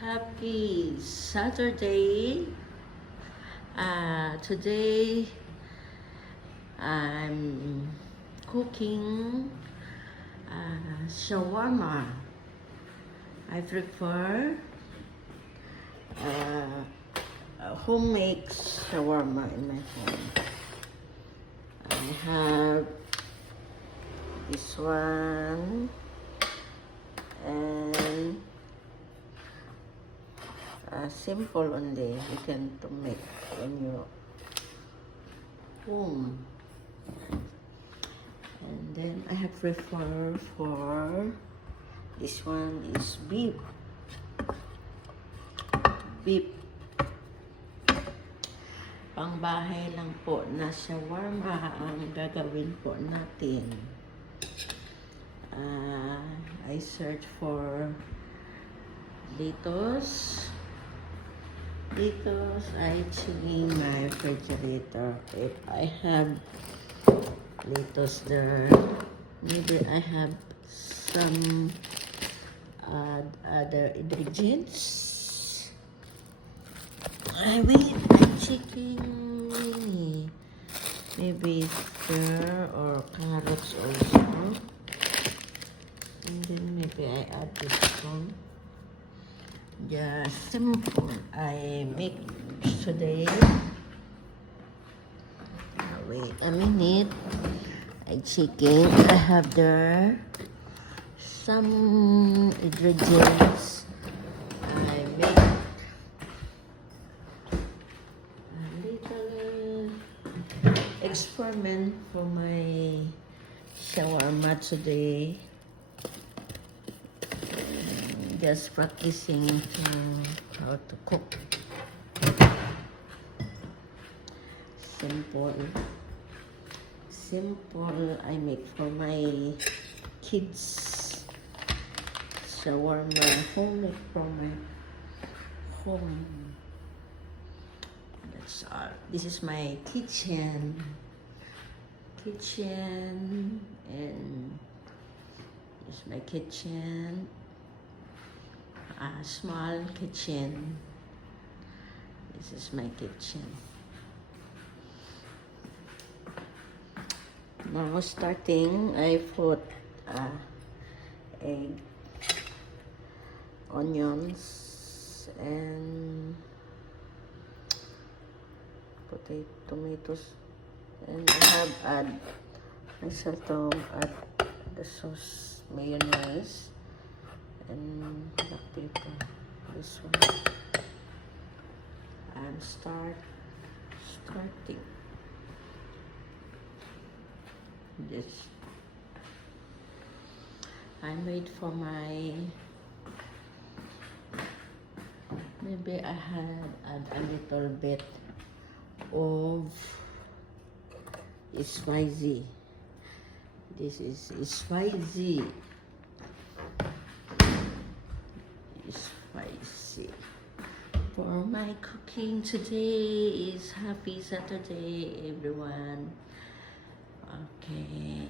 Happy Saturday. Today I'm cooking shawarma. I prefer homemade shawarma in my home. I have this one and simple only you can to make when you're home. And then I have preferred for this one is beef. Pangbahay lang po na shawarma ang gagawin po natin. I search for lettuce. I checking my refrigerator if I have lettuce there. Maybe I have some other ingredients. I'm checking maybe there or carrots also. And then maybe I add this one. Just simple I make today. Wait a minute. I checking. I have there some ingredients. I make a little experiment for my shawarma today. Just practicing how to cook. Simple I make for my kids. Shawarma homemade from my home. That's all. This is my kitchen and this is my kitchen. Small kitchen. This is my kitchen. Now starting, I put egg, onions, and tomatoes, and I have to add the sauce, mayonnaise, and black pepper. This one. I'm starting this. I made for my. Maybe I had add a little bit of spicy. This is spicy. For my cooking today is happy Saturday, everyone. Okay.